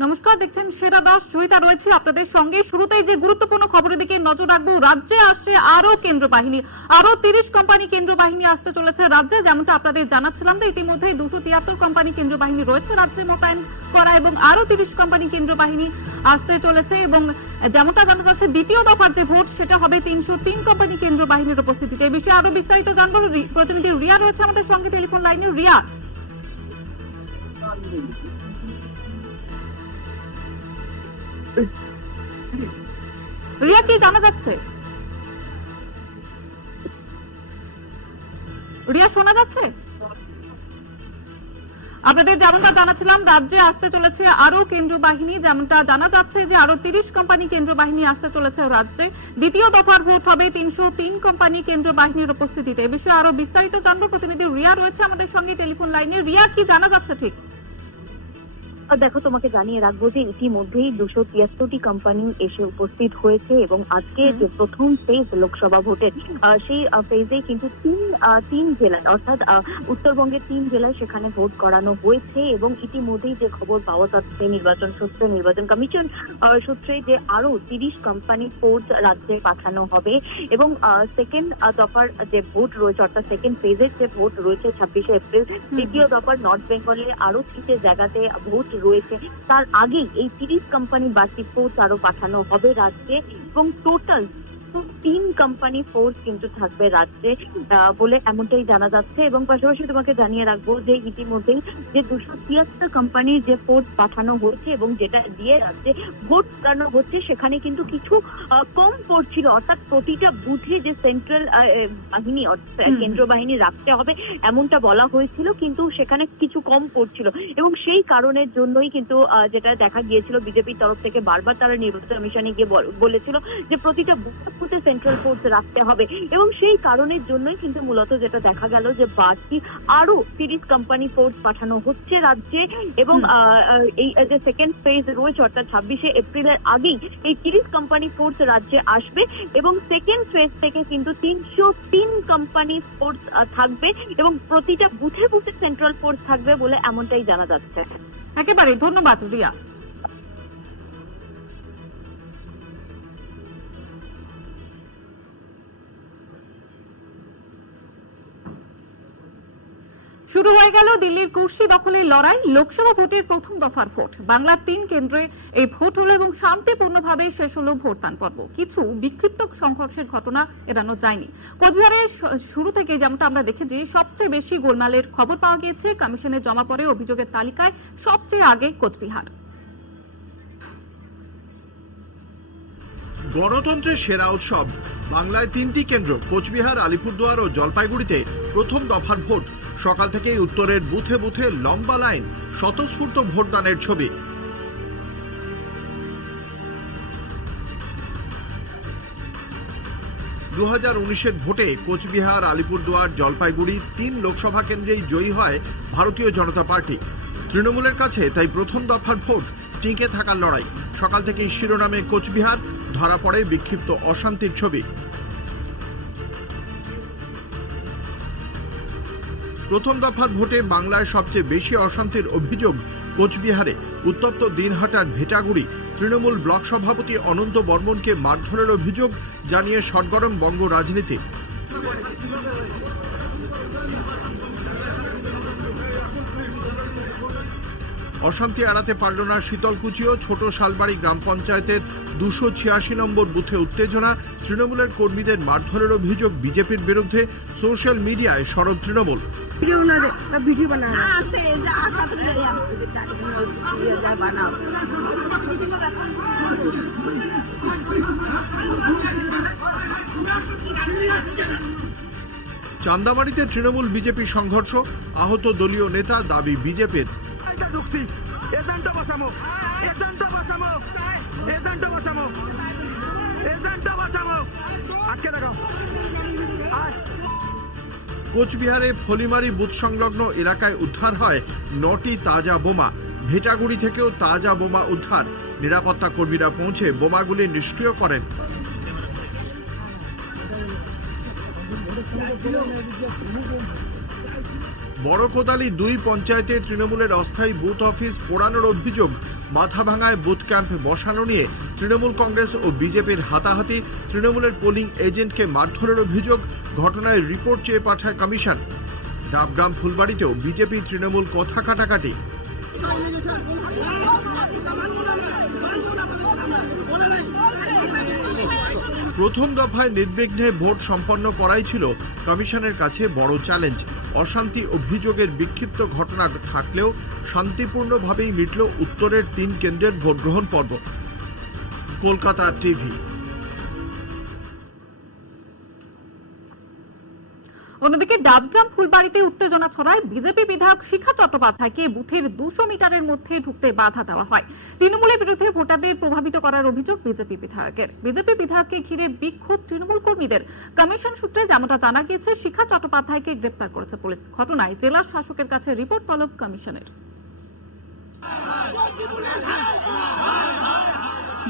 নমস্কার, দেখছেন সেরা দাস, জয়িতা রয়েছে আপনাদের সঙ্গে। শুরুতেই যে গুরুত্বপূর্ণ খবরের দিকে নজর রাখবো। রাজ্যে আসছে আরো কেন্দ্র বাহিনী, আরো 30 কোম্পানি কেন্দ্র বাহিনী আসতে চলেছে রাজ্যে। যেমনটা আপনাদের জানাচ্ছিলাম যে ইতিমধ্যে 273 কোম্পানি কেন্দ্র বাহিনী রয়েছে রাজ্যে মোতায়েন করা, এবং আরো 30 কোম্পানি কেন্দ্র বাহিনী আসতে চলেছে। এবং যেমনটা জানা যাচ্ছে, দ্বিতীয় দফার যে ভোট সেটা হবে 303 কোম্পানি কেন্দ্র বাহিনীর উপস্থিতিতে। এই বিষয়ে আরো বিস্তারিত জানবো। প্রতিনিধি রিয়া রয়েছে আমাদের সঙ্গে টেলিফোন লাইনে। রিয়া, রিয়া কি জানা যাচ্ছে? রিয়া শোনা যাচ্ছে? আপনাদের যেমনটা জানাচ্ছিলাম, রাজ্যে আসতে চলেছে আরো কেন্দ্র বাহিনী। যেমনটা জানা যাচ্ছে যে আরো 30 কোম্পানি কেন্দ্র বাহিনী আসতে চলেছে রাজ্যে। দ্বিতীয় দফার ভোট হবে 303 কোম্পানি কেন্দ্র বাহিনীর উপস্থিতিতে। এ বিষয়ে আরো বিস্তারিত জানবো। প্রতিনিধি রিয়া রয়েছে আমাদের সঙ্গে টেলিফোন লাইনে। রিয়া, কি জানা যাচ্ছে ঠিক? দেখো, তোমাকে জানিয়ে রাখবো যে ইতিমধ্যেই 273টি কোম্পানি এসে উপস্থিত হয়েছে এবং আজকে যে প্রথম ফেজ লোকসভা ভোটের সেই ফেজে কিন্তু তিন জেলায়, অর্থাৎ উত্তরবঙ্গের 3 জেলায় সেখানে ভোট করানো হয়েছে। এবং ইতিমধ্যেই যে খবর পাওয়া যাচ্ছে নির্বাচন কমিশন সূত্রে, যে আরো 30 কোম্পানি ফোর্স রাজ্যে পাঠানো হবে। এবং সেকেন্ড দফার যে ভোট রয়েছে, অর্থাৎ সেকেন্ড ফেজের যে ভোট রয়েছে 26শে এপ্রিল, তৃতীয় দফার নর্থ বেঙ্গলে আরো 3টে জায়গাতে ভোট রয়েছে। তার আগেই এই 30 কোম্পানি বাকি ফোর্স আরো পাঠানো হবে রাজ্যে, এবং টোটাল 3 কোম্পানি ফোর্স কিন্তু থাকবে রাজ্যে বলে এমনটাই জানা যাচ্ছে। এবং পাশাপাশি তোমাকে জানিয়ে রাখবো যে ইতিমধ্যেই যে 273 কোম্পানির যে ফোর্স পাঠানো হয়েছে এবং যেটা দিয়ে রাজ্যে ভোট করানো হচ্ছে, সেখানে কিন্তু কিছু কম পড়ছিল, অর্থাৎ প্রতিটা বুথে যে সেন্ট্রাল বাহিনী কেন্দ্র বাহিনী রাখতে হবে এমনটা বলা হয়েছিল, কিন্তু সেখানে কিছু কম পড়ছিল। এবং সেই কারণের জন্যই কিন্তু যেটা দেখা গিয়েছিল, বিজেপির তরফ থেকে বারবার তারা নির্বাচন কমিশনে গিয়ে বলেছিল যে প্রতিটা বুথে সেন্ট্রাল ফোর্স রাখতে হবে। এবং সেই কারণের জন্যই কিন্তু মূলত যেটা দেখা গেল যে বাড়তি আরো 30 কোম্পানি ফোর্স পাঠানো হচ্ছে রাজ্যে। এবং এই যে সেকেন্ড ফেজ রয়েছে, অর্থাৎ 26শে এপ্রিলের আগেই এই 30 কোম্পানি ফোর্স রাজ্যে আসবে। এবং সেকেন্ড ফেজ থেকে কিন্তু 303 কোম্পানি ফোর্স থাকবে এবং প্রতিটা বুথে সেন্ট্রাল ফোর্স থাকবে বলে এমনটাই জানা যাচ্ছে। একেবারে ধন্যবাদ রিয়া। শুরু হয়ে গেল দিল্লির কুর্সি দখলের লড়াই। লোকসভা ভোটের প্রথম দফার ভোট বাংলার 3 কেন্দ্রে এই ভোট হলো এবং শান্তিপূর্ণভাবে শেষ হলো ভোটদান পর্ব। কিছু বিক্ষিপ্ত সংঘর্ষের ঘটনা এড়ানো যায়নি। কোচবিহারের শুরু থেকে যেমনটা আমরা দেখেছি, সবচেয়ে বেশি গোলমালের খবর পাওয়া গিয়েছে। কমিশনে জমা পড়ে অভিযোগের তালিকায় সবচেয়ে আগে কোচবিহার। গণতন্ত্রের সেরা উৎসব বাংলায় 3টি কেন্দ্র কোচবিহার, আলিপুরদুয়ার ও জলপাইগুড়িতে প্রথম দফার ভোট। সকাল থেকেই উত্তরের বুথে বুথে লম্বা লাইন, স্বতঃস্ফূর্ত ভোটদানের ছবি। 2019-এর ভোটে কোচবিহার, আলিপুরদুয়ার, জলপাইগুড়ি 3 লোকসভা কেন্দ্রেই জয়ী হয় ভারতীয় জনতা পার্টি। তৃণমূলের কাছে তাই প্রথম দফার ভোট টিকে থাকার লড়াই। সকাল থেকেই শিরোনামে কোচবিহার, ধরা পড়ে বিক্ষিপ্ত অশান্তির ছবি। প্রথম দফার ভোটে বাংলায় সবচেয়ে বেশি অশান্তির অভিযোগ কোচবিহারে। উত্তপ্ত দিনহাটার ভেটাগুড়ি। তৃণমূল ব্লক সভাপতি অনন্ত বর্মনকে মারধরের অভিযোগ জানিয়ে সরগরম বঙ্গ রাজনীতি। অশান্তি এড়াতে পারল না শীতলকুচি ও ছোট শালবাড়ি গ্রাম পঞ্চায়েতের 286 নম্বর বুথে উত্তেজনা। তৃণমূলের কর্মীদের মারধরের অভিযোগ বিজেপির বিরুদ্ধে। সোশ্যাল মিডিয়ায় সরব তৃণমূল। চান্দাবাড়িতে তৃণমূল বিজেপি সংঘর্ষ, আহত দলীয় নেতা, দাবি বিজেপির। কোচবিহারে ফলিমারি বুথ সংলগ্ন এলাকায় উদ্ধার হয় 9টি তাজা বোমা। ভেটাগুড়ি থেকেও তাজা বোমা উদ্ধার। নিরাপত্তা কর্মীরা পৌঁছে বোমাগুলি নিষ্ক্রিয় করেন। বড় কোদালি 2 পঞ্চায়েতে তৃণমূলের অস্থায়ী বুথ অফিস পোড়ানোর অভিযোগ, মাথাভাঙায় বুথ ক্যাম্প বসানো নিয়ে তৃণমূল কংগ্রেস ও বিজেপির হাতাহাতি, তৃণমূলের পোলিং এজেন্টকে মারধরের অভিযোগ, ঘটনায় রিপোর্ট চেয়ে পাঠায় কমিশন। ডাবগ্রাম ফুলবাড়িতেও বিজেপি তৃণমূল কথা কাটাকাটি। প্রথম দফায় নির্বিঘ্নে ভোট সম্পন্ন করাই ছিল কমিশনের কাছে বড় চ্যালেঞ্জ। অশান্তি অভিযোগের বিক্ষিপ্ত ঘটনা থাকলেও শান্তিপূর্ণভাবেই মিটল উত্তরের 3 কেন্দ্রের ভোট গ্রহণ পর্ব। কলকাতা টিভি। অন্যদিকে ডাবগ্রাম ফুলবাড়িতে উত্তেজনা ছড়ায় বিজেপি বিধায়ক শিখা চট্টোপাধ্যায়কে বুথের 200 মিটারের মধ্যে ঢুকতে বাধা দেওয়া হয়। তৃণমূলের বিরুদ্ধে ভোটারদের প্রভাবিত করার অভিযোগ বিজেপি বিধায়কের। বিজেপি বিধায়ককে ঘিরে বিক্ষোভ তৃণমূল কর্মীদের। কমিশন সূত্রে যেমনটা জানা গিয়েছে, শিখা চট্টোপাধ্যায়কে গ্রেপ্তার করেছে পুলিশ। ঘটনায় জেলা শাসকের কাছে রিপোর্ট তলব কমিশনের।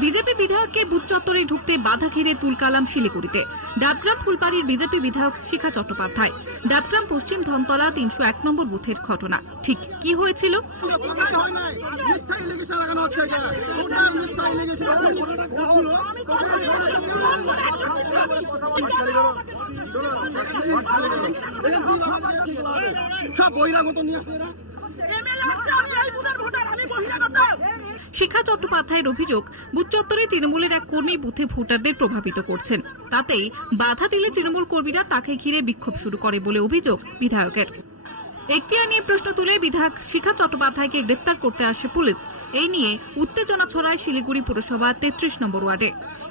বিজেপি বিধায়ককে বুথ চত্বরে ঢুকতে বাধা ঘিরে তুলকালাম শিলিগুড়িতে। ডাবগ্রাম ফুলবাড়ির বিজেপি বিধায়ক শিখা চট্টোপাধ্যায়। ডাবগ্রাম পশ্চিম ধনতলা 301 নম্বর বুথের ঘটনা। ঠিক কি হয়েছিল? শিখা চট্টোপাধ্যায়ের অভিযোগ, বুথ চত্বরে তৃণমূলের এক কর্মী বুথে ভোটারদের প্রভাবিত করছেন। তাতেই বাধা দিলে তৃণমূল কর্মীরা তাকে ঘিরে বিক্ষোভ শুরু করে বলে অভিযোগ বিধায়কের। এখতিয়ার নিয়ে প্রশ্ন তুলে বিধায়ক শিখা চট্টোপাধ্যায়কে গ্রেপ্তার করতে আসে পুলিশ। এই নিয়ে উত্তেজনা ছড়ায় শিলিগুড়ি পুরসভা 33 নম্বর ওয়ার্ডে।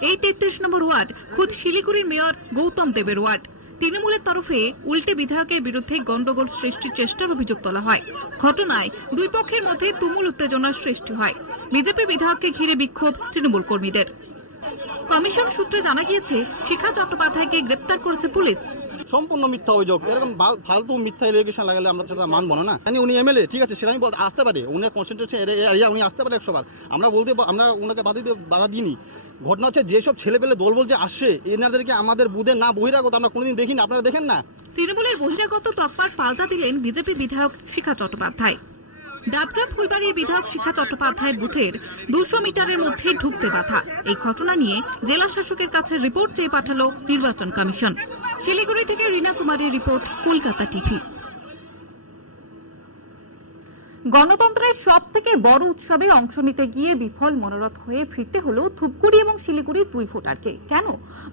এই 33 নম্বর ওয়ার্ড খুদ শিলিগুড়ির মেয়র গৌতম দেবের ওয়ার্ড। তৃণমূলের তরফে উল্টে বিধায়কের বিরুদ্ধে গন্ডগোল সৃষ্টির চেষ্টার অভিযোগ তোলা হয়। ঘটনায় দুই পক্ষের মধ্যে তুমুল উত্তেজনার সৃষ্টি হয়। বিজেপি বিধায়ককে ঘিরে বিক্ষোভ তৃণমূল কর্মীদের। কমিশন সূত্রে জানা গিয়েছে, শিখা চট্টোপাধ্যায়কে গ্রেপ্তার করেছে পুলিশ। সম্পূর্ণ মিথ্যা অভিযোগ। এরকম ফালতু মিথ্যা এলিগেশন লাগালে আমরা সেটা মানবো না। উনি এমএলএ, ঠিক আছে, সেটা আমি আসতে পারি, উনি কনসেন্ট্রেশন এরিয়া, উনি আসতে পারে 100 বার। আমরা ওনাকে বাধা দিইনি। ঘটনা হচ্ছে, যেসব ছেলেপেলে দল বলছে আসছে, এনাদেরকে আমাদের বুথে না বহিরাগত আমরা কোনোদিন দেখিনি। আপনারা দেখেন না। তৃণমূলের বহিরাগত তৎপর পাল্টা দিলেন বিজেপি বিধায়ক শিখা চট্টোপাধ্যায়। ডাবগ্রাম ফুলবাড়ির বিধায়ক শিখা চট্টোপাধ্যায় বুথের 200 মিটারের মধ্যে ঢুকতে বাধা। এই ঘটনা নিয়ে জেলা শাসকের কাছে রিপোর্ট চেয়ে পাঠালো নির্বাচন কমিশন। শিলিগুড়ি থেকে রীনা কুমারের রিপোর্ট, কলকাতা টিভি। গণতন্ত্রের সব থেকে বড় উৎসবে অংশ নিতে গিয়ে বিফল মনোরথ হয়ে ফিরতে হলো ধূপগুড়ি এবং শিলিগুড়ির 2 ভোটারকে। কেন?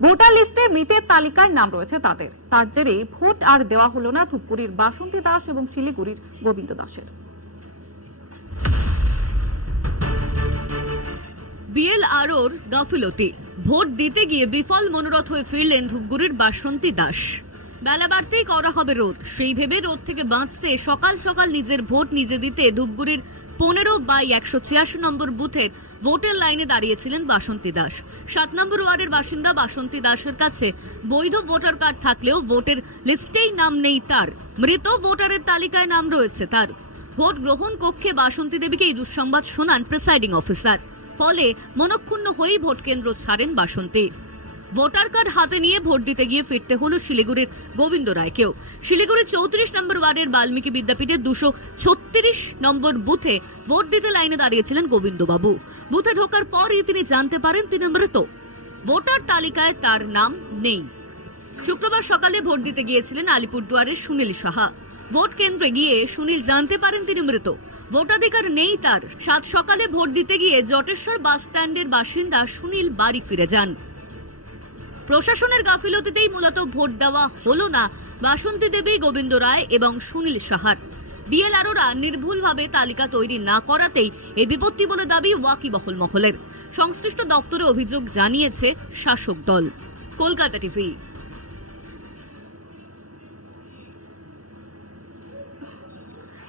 ভোটার লিস্টে মৃতের তালিকায় নাম রয়েছে তাদের। তার জেরে ভোট আর দেওয়া হলো না ধূপগুড়ির বাসন্তী দাস এবং শিলিগুড়ির গোবিন্দ দাসের। বিএলআরওর গাফিলতি, ভোট দিতে গিয়ে বিফল মনোরথ হয়ে ফিরলেন ধূপগুড়ির বাসন্তী দাস। বেলা বাড়তেই করা হবে রোদ, সেই ভেবে রোদ থেকে বাঁচতে সকাল সকাল নিজের ভোট নিজে দিতে ধূপগুড়ির 15/186 নম্বর বুথের ভোটের লাইনে দাঁড়িয়েছিলেন বাসন্তী দাস। 7 নম্বর ওয়ার্ডের বাসিন্দা বাসন্তী দাসের কাছে বৈধ ভোটার কার্ড থাকলেও ভোটের লিস্টেই নাম নেই তার। মৃত ভোটারের তালিকায় নাম রয়েছে তার। ভোট গ্রহণ কক্ষে বাসন্তী দেবীকে এই দুঃসংবাদ শোনান প্রিসাইডিং অফিসার। ফলে মনক্ষুণ্ণ হয়েই ভোট কেন্দ্র ছাড়েন বাসন্তী। ভোটার কার্ড হাতে নিয়ে ভোট দিতে গিয়ে ফিরতে হলো শিলিগুড়ির গোবিন্দ রায়কেও। শিলিগুড়ির 34 নম্বর ওয়ার্ডের বাল্মীকি বিদ্যাপীঠের 236 নম্বর বুথে ভোট দিতে লাইনে দাঁড়িয়েছিলেন গোবিন্দবাবু। বুথে ঢোকার পরই তিনি জানতে পারেন তিনি মৃত। ভোটার তালিকায় তার নাম নেই। শুক্রবার সকালে ভোট দিতে গিয়েছিলেন আলিপুরদুয়ারের সুনীল সাহা। ভোট কেন্দ্রে গিয়ে সুনীল জানতে পারেন তিনি মৃত। ভোটাধিকার নেই তার। 7 সকালে ভোট দিতে গিয়ে জটেশ্বর বাস স্ট্যান্ডের বাসিন্দা সুনীল বাড়ি ফিরে যান। প্রশাসনের গাফিলতিতেই মূলত ভোট দেওয়া হলো না বাসন্তী দেবী, গোবিন্দ রায় এবং সুনীল সাহার। বিএলআরওরা নির্ভুলভাবে তালিকা তৈরি না করাতেই এই বিপত্তি বলে দাবি ওয়াকিবহল মহলের। সংশ্লিষ্ট দপ্তরে অভিযোগ জানিয়েছে শাসক দল। কলকাতা টিভি।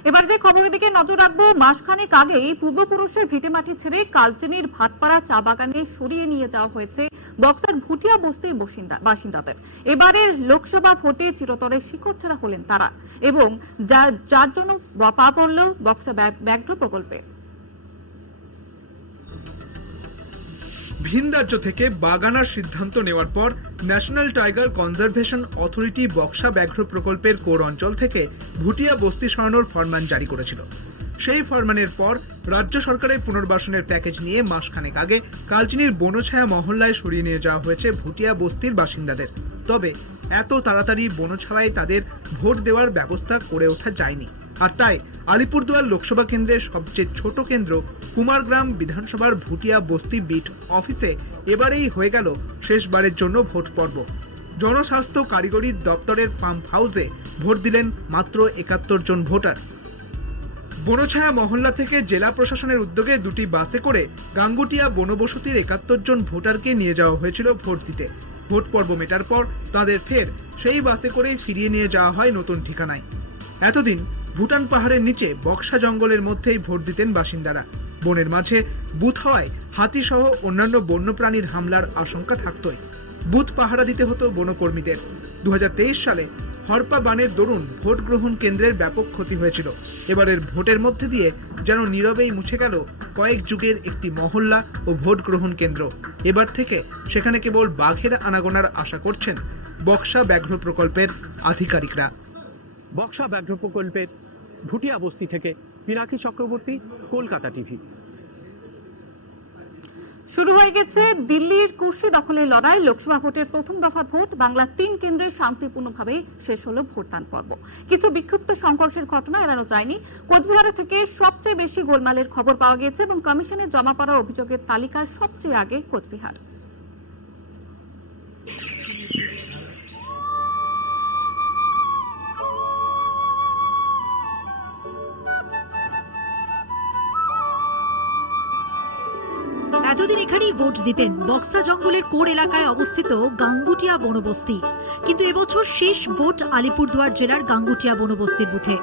এবার যে খবরের দিকে নজর রাখবো, মাসখানেক আগেই পূর্বপুরুষের ভিটেমাটি ছেড়ে কালচিনির ভাটপাড়া চা বাগানে সরিয়ে নিয়ে যাওয়া হয়েছে বক্সার ভুটিয়া বস্তির বাসিন্দাদের। এবারের লোকসভা ভোটে চিরতরে শিকড়ছাড়া হলেন তারা, এবং যার জন্য পা পড়ল বক্সা ব্যাঘ্র প্রকল্পে। ভিন রাজ্য থেকে বাঘ আনার সিদ্ধান্ত নেওয়ার পর national tiger conservation authority Buxa ব্যাঘ্র প্রকল্পের কোর অঞ্চল থেকে ভুটিয়া বস্তি সরানোর ফরমান জারি করেছিল। সেই ফরমানের পর রাজ্য সরকারের পুনর্বাসনের প্যাকেজ নিয়ে মাসখানেক আগে কালচিনির বনছায়া মহল্লায় সরিয়ে নিয়ে যাওয়া হয়েছে ভুটিয়া বস্তির বাসিন্দাদের। তবে এত তাড়াতাড়ি বনছায়ায় তাদের ভোট দেওয়ার ব্যবস্থা করে ওঠা যায়নি, আর তাই আলিপুরদুয়ার লোকসভা কেন্দ্রের সবচেয়ে ছোট কেন্দ্র কুমারগ্রাম বিধানসভার ভুটিয়া বস্তি বিট অফিসে এবারেই হয়ে গেল শেষবারের জন্য ভোট পর্ব। জনস্বাস্থ্য কারিগরি দপ্তরের পাম্প হাউসে ভোট দিলেন মাত্র ৭১ জন ভোটার। বনছায়া মহল্লা থেকে জেলা প্রশাসনের উদ্যোগে দুটি বাসে করে গাঙ্গুটিয়া বনবসতির ৭১ জন ভোটারকে নিয়ে যাওয়া হয়েছিল ভোট দিতে। ভোট পর্ব মেটার পর তাদের ফের সেই বাসে করেই ফিরিয়ে নিয়ে যাওয়া হয় নতুন ঠিকানায়। এতদিন ভুটান পাহাড়ের নিচে বক্সা জঙ্গলের মধ্যেই ভোট দিতেন বাসিন্দারা। বনের মাঝে বুথ হওয়ায় হাতি সহ অন্যান্য বন্যপ্রাণীর হামলার আশঙ্কা থাকতই। বুথ পাহারা দিতে হতো বনকর্মীদের। ২০২৩ সালে হরপা বানের দরুন ভোট গ্রহণ কেন্দ্রের ব্যাপক ক্ষতি হয়েছিল। এবারের ভোটের মধ্যে দিয়ে যেন নীরবেই মুছে গেল কয়েক যুগের একটি মহল্লা ও ভোট গ্রহণ কেন্দ্র। এবার থেকে সেখানে কেবল বাঘের আনাগোনার আশা করছেন বক্সা ব্যাঘ্র প্রকল্পের আধিকারিকরা। বক্সা ব্যাঘ্র প্রকল্পের ভুটিয়া বস্তি থেকে পিনাকি চক্রবর্তী, কলকাতা টিভি। শুরু হয়ে গেছে দিল্লির কুর্সি দখলের লড়াই। লোকসভা ভোটের প্রথম দফার ভোট বাংলার ৩ কেন্দ্রে শান্তিপূর্ণভাবে শেষ হলো ভোটদান পর্ব। কিছু বিক্ষিপ্ত সংঘর্ষের ঘটনা এড়ানো যায়নি। কোচবিহার থেকে সবচেয়ে বেশি গোলমালের খবর পাওয়া গেছে এবং কমিশনে জমা পড়া অভিযোগের তালিকার সবচেয়ে আগে কোচবিহার। এতদিন এখানেই ভোট দিতেন বক্সা জঙ্গলের কোর এলাকায় অবস্থিত গাঙ্গুটিয়া বনবস্তি, কিন্তু এবছর শেষ ভোট আলিপুরদুয়ার জেলার গাঙ্গুটিয়া বনবস্তির বুথে।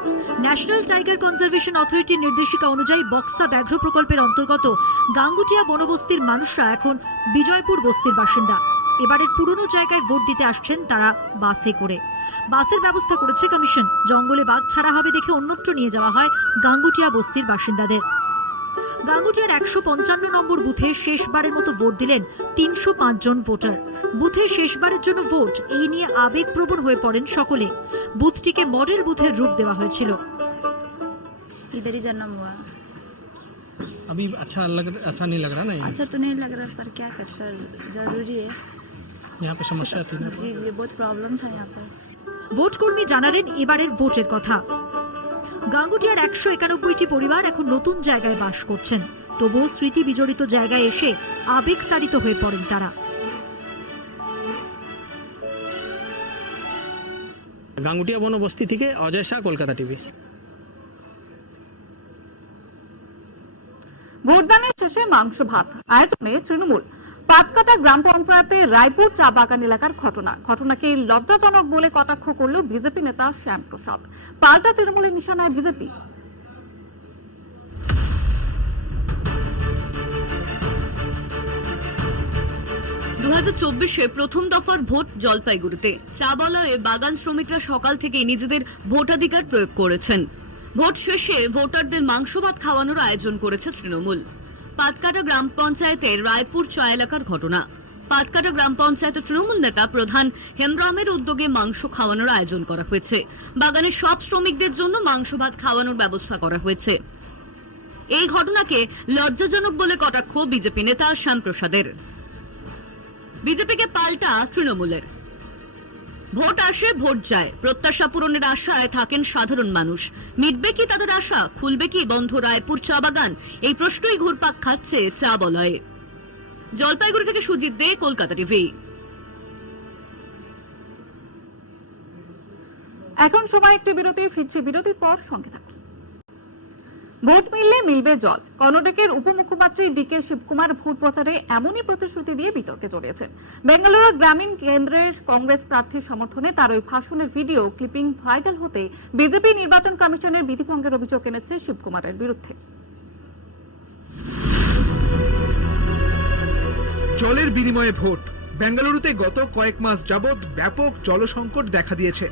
ন্যাশনাল টাইগার কনজারভেশন অথরিটির নির্দেশিকা অনুযায়ী বক্সা ব্যাঘ্র প্রকল্পের অন্তর্গত গাঙ্গুটিয়া বনবস্তির মানুষরা এখন বিজয়পুর বস্তির বাসিন্দা। এবারের পুরনো জায়গায় ভোট দিতে আসছেন তারা বাসে করে। বাসের ব্যবস্থা করেছে কমিশন। জঙ্গলে বাঘ ছাড়া হবে দেখে অন্যত্র নিয়ে যাওয়া হয় গাঙ্গুটিয়া বস্তির বাসিন্দাদের। গাঙ্গুটিয়ার ১৫৫ নম্বর বুথে শেষবারের মতো ভোট দিলেন ৩০৫ জন ভোটার। বুথে শেষবারের জন্য ভোট, এই নিয়ে আবেগপ্রবণ হয়ে পড়েন সকলে। বুথটিকে মডেল বুথের রূপ দেওয়া হয়েছিল। इधर ही जन्म हुआ। अभी अच्छा नहीं लग रहा ना? अच्छा तो नहीं लग रहा, पर क्या कर सर, जरूरी है। यहाँ पे समस्या थी ना? जी जी बहुत प्रॉब्लम था यहाँ पर। ভোটকর্মী জানালেন এবারের ভোটের কথা। গাঙ্গুটিয়ার ১৯১টি পরিবার এখন নতুন জায়গায় বাস করছেন, তবুও স্মৃতি বিজড়িত জায়গায় এসে আবেগতাড়িত হয়ে পড়েন তারা। গাঙ্গুটিয়া বনবস্তি থেকে অজয় শাহ, কলকাতা টিভি। ভোটদানের শেষে মাংস ভাত আয়োজনে তৃণমূল। পাতকাটা গ্রাম পঞ্চায়েতের রায়পুর চা বাগান এলাকার ঘটনাকে লজ্জাজনক বলে কটাক্ষ করল বিজেপি নেতা শ্যামপ্রসাদ। পাল্টা তৃণমূলের নিশানায় বিজেপি। ২০২৪ প্রথম দফার ভোট জলপাইগুড়িতে। চা বলয়ে বাগান শ্রমিকরা সকাল থেকে নিজেদের ভোটাধিকার প্রয়োগ করেছেন। ভোট শেষে ভোটারদের মাংস ভাত খাওয়ানোর আয়োজন করেছে তৃণমূল। পাতকাটা গ্রাম পঞ্চায়েতের রায়পুর চা এলাকার ঘটনা। পাতকাটা গ্রাম পঞ্চায়েতের তৃণমূল নেতা প্রধান হেমব্রমের উদ্যোগে মাংস খাওয়ানোর আয়োজন করা হয়েছে। বাগানের সব শ্রমিকদের জন্য মাংস ভাত খাওয়ানোর ব্যবস্থা করা হয়েছে। এই ঘটনাকে লজ্জাজনক বলে কটাক্ষ বিজেপি নেতা শ্যামপ্রসাদের। বিজেপিকে পাল্টা তৃণমূলের। ভোট আসে ভোট যায়, প্রত্যাশা পূরণের আশায় থাকেন সাধারণ মানুষ। মিটবে কি তাদের আশা? খুলবে কি বন্ধ রায়পুর চা বাগান? এই প্রশ্নই ঘুরপাক খাচ্ছে চা বলয়ে। জলপাইগুড়ি থেকে সুজিত দে, কলকাতা টিভি। এখন সময় একটি বিরতি, ফিরছে বিরতির পর সঙ্গে থাকুন। ভোট মিললে মিলবে জল। কর্ণাটকের উপমুখ্যমন্ত্রী ডিকে শিবকুমার ভোট প্রচারে এমনই প্রতিশ্রুতি দিয়ে বিতর্কে জড়িয়েছেন। বেঙ্গালুরুর গ্রামীণ কেন্দ্রের কংগ্রেস প্রার্থীর সমর্থনে তার ওই ভাষণের ভিডিও ক্লিপিং ভাইরাল হতে বিজেপি নির্বাচন কমিশনের বিধিভঙ্গের অভিযোগ এনেছে শিবকুমারের বিরুদ্ধে। জলের বিনিময়ে ভোট। বেঙ্গালুরুতে গত কয়েক মাস যাবৎ ব্যাপক জলসংকট দেখা দিয়েছে।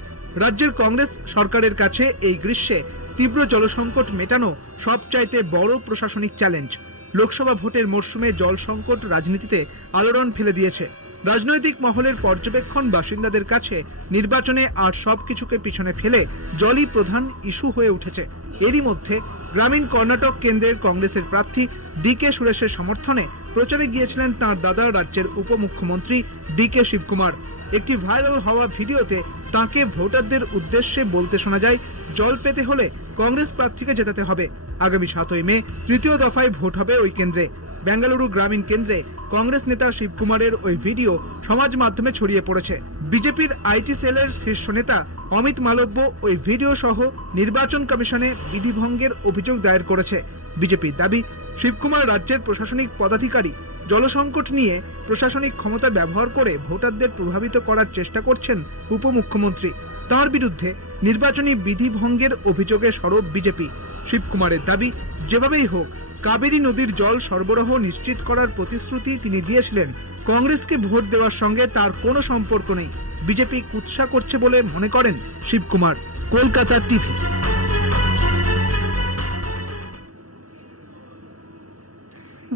রাজ্যের কংগ্রেস সরকারের কাছে এই গ্রীষ্মে তীব্র জলসংকট মেটানো সবচাইতে বড় প্রশাসনিক চ্যালেঞ্জ। লোকসভা ভোটের মরশুমে জল সংকট রাজনীতিতে আলোড়ন ফেলে দিয়েছে। রাজনৈতিক মহলের পর্যবেক্ষণ, বাসিন্দাদের কাছে নির্বাচনে আর সবকিছুকে পিছনে ফেলে জলই প্রধান ইস্যু হয়ে উঠেছে। এরই মধ্যে গ্রামীণ কর্ণাটক কেন্দ্রের কংগ্রেসের প্রার্থী ডিকে সুরেশের সমর্থনে প্রচারে গিয়েছিলেন তাঁর দাদা রাজ্যের উপমুখ্যমন্ত্রী ডিকে শিবকুমার। একটি ভাইরাল হওয়া ভিডিওতে তাঁকে ভোটারদের উদ্দেশ্যে বলতে শোনা যায়, জল পেতে হলে কংগ্রেস প্রার্থীকে জেতাতে হবে। আগামী 7ই মে তৃতীয় দফায় ভোট হবে ওই কেন্দ্রে। বেঙ্গালুরু গ্রামীণ কেন্দ্রে কংগ্রেস নেতা শিবকুমারের ওই ভিডিও সমাজ মাধ্যমে ছড়িয়ে পড়েছে। বিজেপির আইটি সেলের শীর্ষ নেতা অমিত মালব্য ওই ভিডিও সহ নির্বাচন কমিশনে বিধিভঙ্গের অভিযোগ দায়ের করেছে। বিজেপির দাবি, শিবকুমার রাজ্যের প্রশাসনিক পদাধিকারী। জলসংকট নিয়ে প্রশাসনিক ক্ষমতা ব্যবহার করে ভোটারদের প্রভাবিত করার চেষ্টা করছেন উপমুখ্যমন্ত্রী। তার বিরুদ্ধে নির্বাচনী বিধিভঙ্গের অভিযোগে সরব বিজেপি। শিবকুমারের দাবি, যেভাবেই হোক কাবেরী নদীর জল সরবরাহ নিশ্চিত করার প্রতিশ্রুতি তিনি দিয়েছিলেন। কংগ্রেসকে ভোট দেওয়ার সঙ্গে তার কোনো সম্পর্ক নেই। বিজেপি কুৎসা করছে বলে মনে করেন শিবকুমার। কলকাতা টিভি।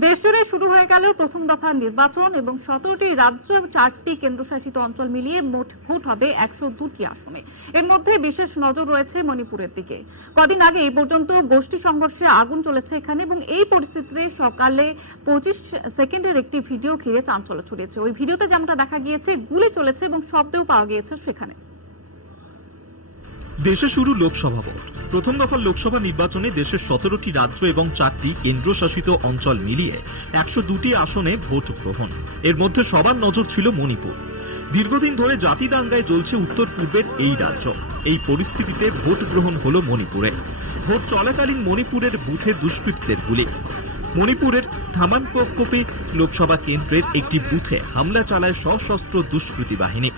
দেশজুড়ে শুরু হয়ে গেল প্রথম দফা নির্বাচন এবং 17টি রাজ্য এবং 4টি কেন্দ্রশাসিত অঞ্চল মিলিয়ে মোট ভোট হবে 102টি আসনে। এর মধ্যে বিশেষ নজর রয়েছে মণিপুরের দিকে। কদিন আগে এই পর্যন্ত গোষ্ঠী সংঘর্ষে আগুন চলেছে এখানে এবং এই পরিস্থিতিতে সকালে 25 সেকেন্ডের একটি ভিডিও ঘিরে চাঞ্চল্য ছড়িয়েছে। ওই ভিডিওতে যেমনটা দেখা গিয়েছে, গুলি চলেছে এবং শব্দও পাওয়া গিয়েছে সেখানে। দেশে শুরু লোকসভা ভোট। প্রথম দফার লোকসভা নির্বাচনে দেশের 17টি রাজ্য এবং 4টি কেন্দ্রশাসিত অঞ্চল মিলিয়ে 102টি আসনে ভোট গ্রহণ। এর মধ্যে সবার নজর ছিল মণিপুর। দীর্ঘদিন ধরে জাতি দাঙ্গায় জ্বলছে উত্তর পূর্বের এই রাজ্য। এই পরিস্থিতিতে ভোট গ্রহণ হলো মণিপুরে। ভোট চলাকালীন মণিপুরের বুথে দুষ্কৃতীদের গুলি। মণিপুরের থামানপোকপি লোকসভা কেন্দ্রের একটি বুথে হামলা চালায় সশস্ত্র দুষ্কৃতী বাহিনী।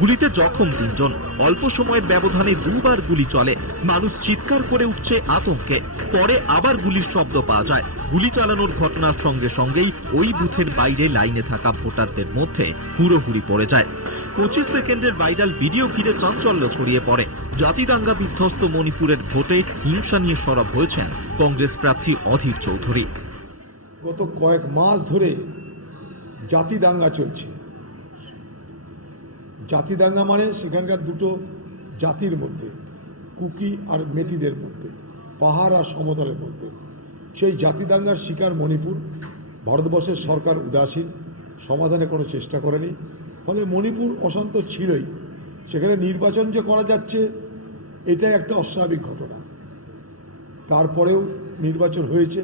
গুলিতে জখম 3 জন। অল্প সময়ের ব্যবধানে দুবার গুলি চলে। মানুষ চিৎকার করে উঠছে আতঙ্কে। পরে আবার গুলির শব্দ পাওয়া যায়। গুলি চালানোর ঘটনার সঙ্গে সঙ্গেই ওই বুথের বাইরে লাইনে থাকা ভোটারদের মধ্যে হুড়োহুড়ি পড়ে যায়। 25 সেকেন্ডের ভাইরাল ভিডিও ঘিরে চাঞ্চল্য ছড়িয়ে পড়ে। জাতিদাঙ্গা বিধ্বস্ত মণিপুরের ভোটে হিংসা নিয়ে সরব হয়েছেন কংগ্রেস প্রার্থী অধীর চৌধুরী। গত কয়েক মাস ধরে জাতি দাঙ্গা চলছে। জাতি দাঙ্গা মানে সেখানকার দুটো জাতির মধ্যে, কুকি আর মেতিদের মধ্যে, পাহাড় আর সমতলের মধ্যে। সেই জাতি দাঙ্গার শিকার মণিপুর। ভারতবর্ষের সরকার উদাসীন, সমাধানে কোনো চেষ্টা করেনি। ফলে মণিপুর অশান্ত ছিলই। সেখানে নির্বাচন যে করা যাচ্ছে এটাই একটা অস্বাভাবিক ঘটনা। তারপরেও নির্বাচন হয়েছে।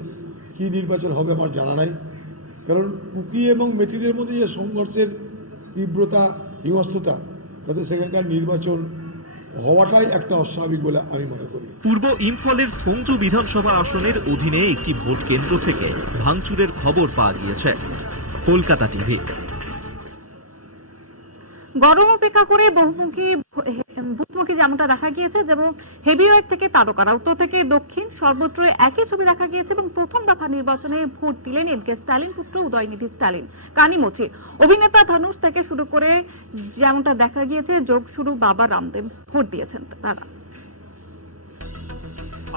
কি নির্বাচন হবে আমার জানা নাই, কারণ কুকি এবং মেথিদের মধ্যে যে সংঘর্ষের তীব্রতা, হিংস্রতা, তাতে সেখানকার নির্বাচন হওয়াটাই একটা অস্বাভাবিক বলে আমি মনে করি। পূর্ব ইম্ফলের থংজু বিধানসভা আসনের অধীনে একটি ভোট কেন্দ্র থেকে ভাঙচুরের খবর পাওয়া গিয়েছে। কলকাতা টিভি। গরম উপেক্ষা করে বুথমুখী যেমনটা দেখা গিয়েছে, যেমন হেভিওয়েট থেকে তারকারা, উত্তর থেকে দক্ষিণ সর্বত্র একই ছবি দেখা গিয়েছে। এবং প্রথম দফা নির্বাচনে ভোট দিলেন এমকে স্ট্যালিন পুত্র উদয়নিধি স্ট্যালিন। কানিমোচি অভিনেতা ধনুষ থেকে শুরু করে যেমনটা দেখা গিয়েছে, যোগ শুরু বাবা রামদেব ভোট দিয়েছেন তারা।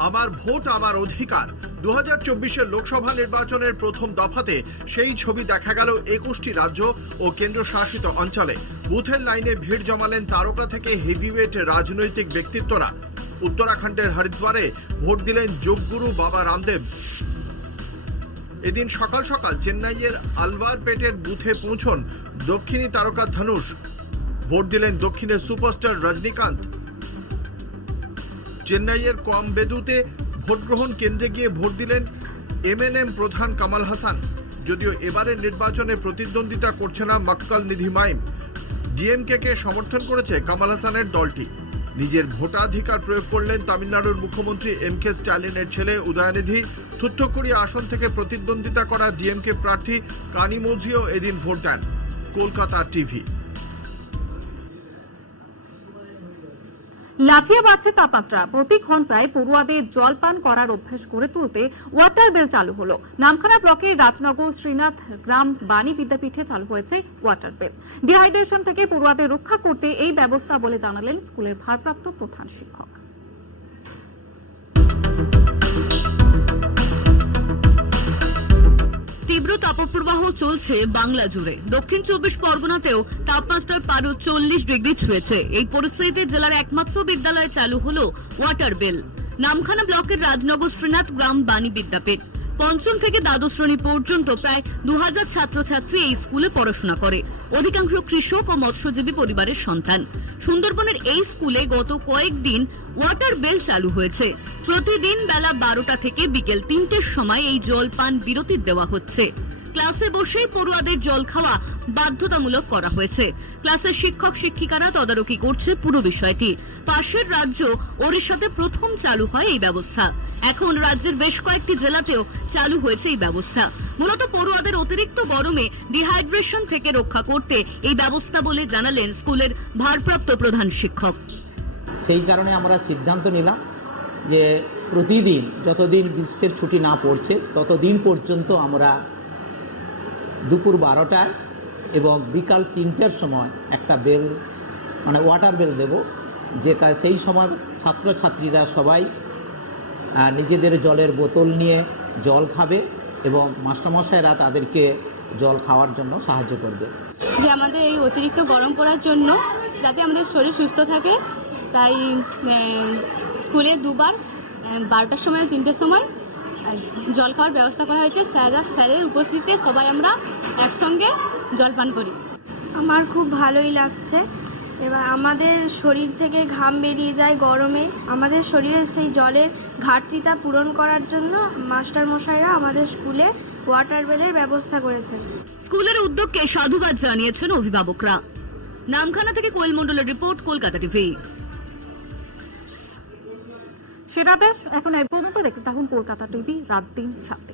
আমার ভোট আমার অধিকার। 2024-এর লোকসভা নির্বাচনের প্রথম দফাতে সেই ছবি দেখা গেল 21টি রাজ্য ও কেন্দ্রশাসিত অঞ্চলে। বুথের লাইনে ভিড় জমালেন তারকা থেকে হেভিওয়েট রাজনৈতিক ব্যক্তিত্বরা। উত্তরাখণ্ডের হরিদ্বারে ভোট দিলেন যোগগুরু বাবা রামদেব। এদিন সকাল সকাল চেন্নাইয়ের আলবারপেটের বুথে পৌঁছন দক্ষিণী তারকা ধনুষ। ভোট দিলেন দক্ষিণের সুপারস্টার রজনীকান্ত। চেন্নাইয়ের কমবেদুতে ভোট গ্রহণ কেন্দ্রে গিয়ে ভোট দিলেন এমএনএম প্রধান কামাল হাসান। যদিও এবারের নির্বাচনে প্রতিদ্বন্দ্বিতা করছে না মক্কল নিধি মাইম। ডিএমকে কে সমর্থন করেছে কামাল হাসানের দলটি। নিজের ভোটাধিকার প্রয়োগ করলেন তামিলনাড়ুর মুখ্যমন্ত্রী এমকে স্ট্যালিনের ছেলে উদয়নিধি। থুত্তুকুড়ি আসন থেকে প্রতিদ্বন্দ্বিতা করা ডিএমকে প্রার্থী কানিমোঝিও এদিন ভোট দেন। কলকাতা টিভি। লাফিয়ে বাড়ছে তাপমাত্রা। প্রতি ঘন্টায় পড়ুয়াদের জল পান করার অভ্যাস করে তুলতে ওয়াটার বেল চালু হলো। নামখানা ব্লকের রাজনগর শ্রীনাথ গ্রাম বাণী বিদ্যাপীঠে চালু হয়েছে ওয়াটার বেল। ডিহাইড্রেশন থেকে পড়ুয়াদের রক্ষা করতে এই ব্যবস্থা বলে জানালেন স্কুলের ভারপ্রাপ্ত প্রধান শিক্ষক। তাপপ্রবাহ চলছে বাংলা জুড়ে। দক্ষিণ 24 পরগনাতেও তাপমাত্রার পারো 40 ডিগ্রি ছুঁয়েছে। এই পরিস্থিতিতে জেলার একমাত্র বিদ্যালয়ে চালু হলো ওয়াটার বেল। নামখানা ব্লকের রাজনগর শ্রীনাথ গ্রাম বাণী বিদ্যাপীঠ। পঞ্চম থেকে দ্বাদশ শ্রেণী পর্যন্ত প্রায় 2000 ছাত্রছাত্রী এই স্কুলে পড়াশোনা করে। অধিকাংশ কৃষক ও মৎস্যজীবী পরিবারের সন্তান। সুন্দরবনের এই স্কুলে গত কয়েকদিন ওয়াটার বেল চালু হয়েছে। প্রতিদিন বেলা 12টা থেকে বিকেল 3টের সময় এই জলপান বিরতি দেওয়া হচ্ছে। ক্লাসে বসেই পড়ুয়াদের জল খাওয়া বাধ্যতামূলক করা হয়েছে। ক্লাসের শিক্ষক শিক্ষিকারা তদারকি করছে পুরো বিষয়টি। পাশের রাজ্য ওড়িশাতে প্রথম চালু হয় এই ব্যবস্থা। এখন রাজ্যের বেশ কয়েকটি জেলাতেও চালু হয়েছে এই ব্যবস্থা। মূলত পড়ুয়াদের অতিরিক্ত গরমে ডিহাইড্রেশন থেকে রক্ষা করতে এই ব্যবস্থা বলে জানালেন স্কুলের ভারপ্রাপ্ত প্রধান শিক্ষক। সেই কারণে আমরা সিদ্ধান্ত নিলাম যে প্রতিদিন যতদিন গ্রীষ্মের ছুটি না পড়ছে ততদিন পর্যন্ত আমরা দুপুর 12টায় এবং বিকাল 3টার সময় একটা বেল মানে ওয়াটার বেল দেব, যে সেই সময় ছাত্রছাত্রীরা সবাই নিজেদের জলের বোতল নিয়ে জল খাবে এবং মাস্টারমশাইরা তাদেরকে জল খাওয়ার জন্য সাহায্য করবে। যে আমাদের এই অতিরিক্ত গরম পড়ার জন্য যাতে আমাদের শরীর সুস্থ থাকে, তাই স্কুলে দুবার 12টার সময় 3টের সময় জল খাওয়ার ব্যবস্থা করা হয়েছে। স্যারের উপস্থিতিতে সবাই আমরা একসঙ্গে জল পান করি। আমার খুব ভালোই লাগছে। এবার আমাদের শরীর থেকে ঘাম বেরিয়ে যায় গরমে, আমাদের শরীরের সেই জলের ঘাটতিটা পূরণ করার জন্য মাস্টারমশাইরা আমাদের স্কুলে ওয়াটার বেলের ব্যবস্থা করেছেন। স্কুলের উদ্যোগকে সাধুবাদ জানিয়েছেন অভিভাবকরা। নামখানা থেকে কোয়েল মণ্ডলের রিপোর্ট, কলকাতা টিভি। সেরা দেশ এখন এই পর্যন্ত। দেখতে থাকুন কলকাতা টিভি, রাত দিন 7।